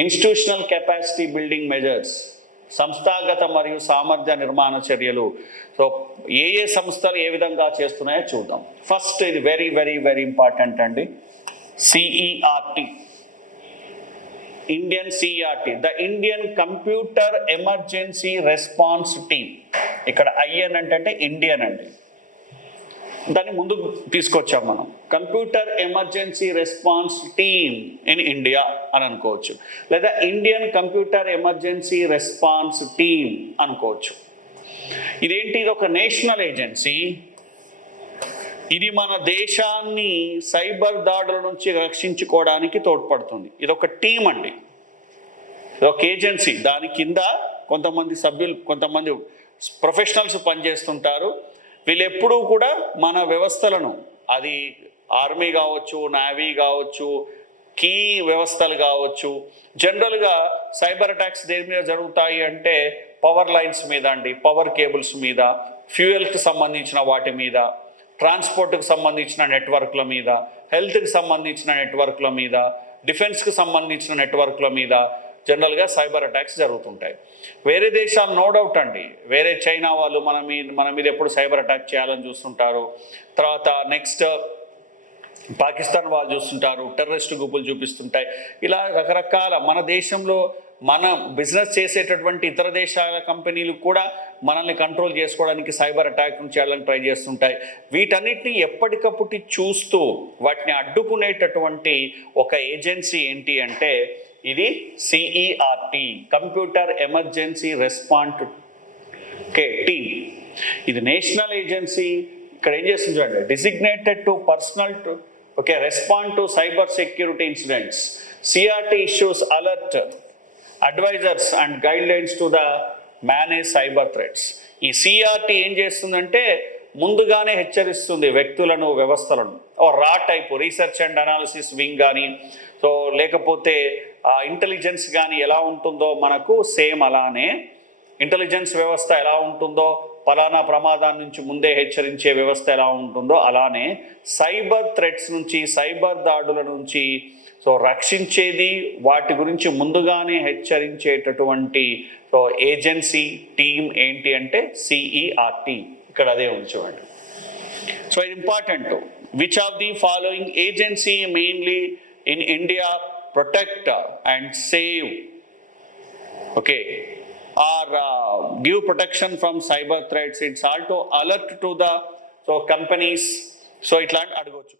Institutional capacity building measures సంస్థాగత మరియు సామర్థ్య నిర్మాణ చర్యలు. సో ఏ ఏ సంస్థలు ఏ విధంగా చేస్తున్నాయో చూద్దాం. ఫస్ట్ ఇది వెరీ వెరీ వెరీ ఇంపార్టెంట్ అండి. CERT Indian CERT the Indian computer emergency response team ఇక్కడ ఐఎన్ అంటే ఇండియన్ అండి. దాన్ని ముందు తీసుకొచ్చాం మనం. Computer emergency response team in India అని అనుకోవచ్చు. లేదా Indian computer emergency response team అనుకోవచ్చు. ఇదేంటి? ఇది ఒక నేషనల్ ఏజెన్సీ. ఇది మన దేశాన్ని సైబర్ దాడుల నుంచి రక్షించుకోవడానికి తోడ్పడుతుంది. ఇది ఒక టీం అండి. ఇది ఒక ఏజెన్సీ. దాని కింద కొంతమంది సభ్యులు కొంతమంది ప్రొఫెషనల్స్ పనిచేస్తుంటారు. వీళ్ళు ఎప్పుడూ కూడా మన వ్యవస్థలను అది ఆర్మీ కావచ్చు నావీ కావచ్చు కీ వ్యవస్థలు కావచ్చు జనరల్గా సైబర్ అటాక్స్ దేని మీద జరుగుతాయి అంటే పవర్ లైన్స్ మీద అండి పవర్ కేబుల్స్ మీద ఫ్యూయల్కి సంబంధించిన వాటి మీద ట్రాన్స్పోర్ట్కి సంబంధించిన నెట్వర్క్ల మీద హెల్త్కి సంబంధించిన నెట్వర్క్ల మీద డిఫెన్స్కి సంబంధించిన నెట్వర్క్ల మీద జనరల్గా సైబర్ అటాక్స్ జరుగుతుంటాయి. వేరే దేశాలు నో డౌట్ అండి. వేరే చైనా వాళ్ళు మన మీద మన మీద ఎప్పుడు సైబర్ అటాక్ చేయాలని చూస్తుంటారు. తర్వాత నెక్స్ట్ పాకిస్తాన్ వాళ్ళు చూస్తుంటారు. టెర్రరిస్ట్ గుంపులు చూపిస్తుంటాయి. ఇలా రకరకాల మన దేశంలో మన బిజినెస్ చేసేటటువంటి ఇతర దేశాల కంపెనీలు కూడా మనల్ని కంట్రోల్ చేసుకోవడానికి సైబర్ అటాక్ చేయాలని ట్రై చేస్తుంటాయి. వీటన్నిటిని ఎప్పటికప్పుడు చూస్తూ వాటిని అడ్డుకునేటటువంటి ఒక ఏజెన్సీ ఏంటి అంటే ఇది సిఈఆర్టీ కంప్యూటర్ ఎమర్జెన్సీ రెస్పాండ్ కే టీమ్. ఇది నేషనల్ ఏజెన్సీ. ఇక్కడ ఏం చేస్తుంది చూడండి designated to personal to okay respond to cyber security incidents CERT issues alert advisers and guidelines to the manage cyber threats ఈ సిఆర్టీ ఏం చేస్తుందంటే ముందుగానే హెచ్చరిస్తుంది వ్యక్తులను వ్యవస్థలను. ఓ రా type research and analysis wing కానీ సో లేకపోతే ఇంటెలిజెన్స్ కానీ ఎలా ఉంటుందో మనకు సేమ్ అలానే ఇంటెలిజెన్స్ వ్యవస్థ ఎలా ఉంటుందో ఫలానా ప్రమాదాల నుంచి ముందే హెచ్చరించే వ్యవస్థ ఎలా ఉంటుందో అలానే సైబర్ థ్రెట్స్ నుంచి సైబర్ దాడుల నుంచి సో రక్షించేది వాటి గురించి ముందుగానే హెచ్చరించేటటువంటి సో ఏజెన్సీ టీమ్ ఏంటి అంటే సిఈఆర్టీ ఇక్కడ అదే ఉంచండి సో ఇది important which of the following agency mainly in India protect and save okay or uh, give protection from cyber threats it's all alert to the so companies so ఇట్లాంటి అడగవచ్చు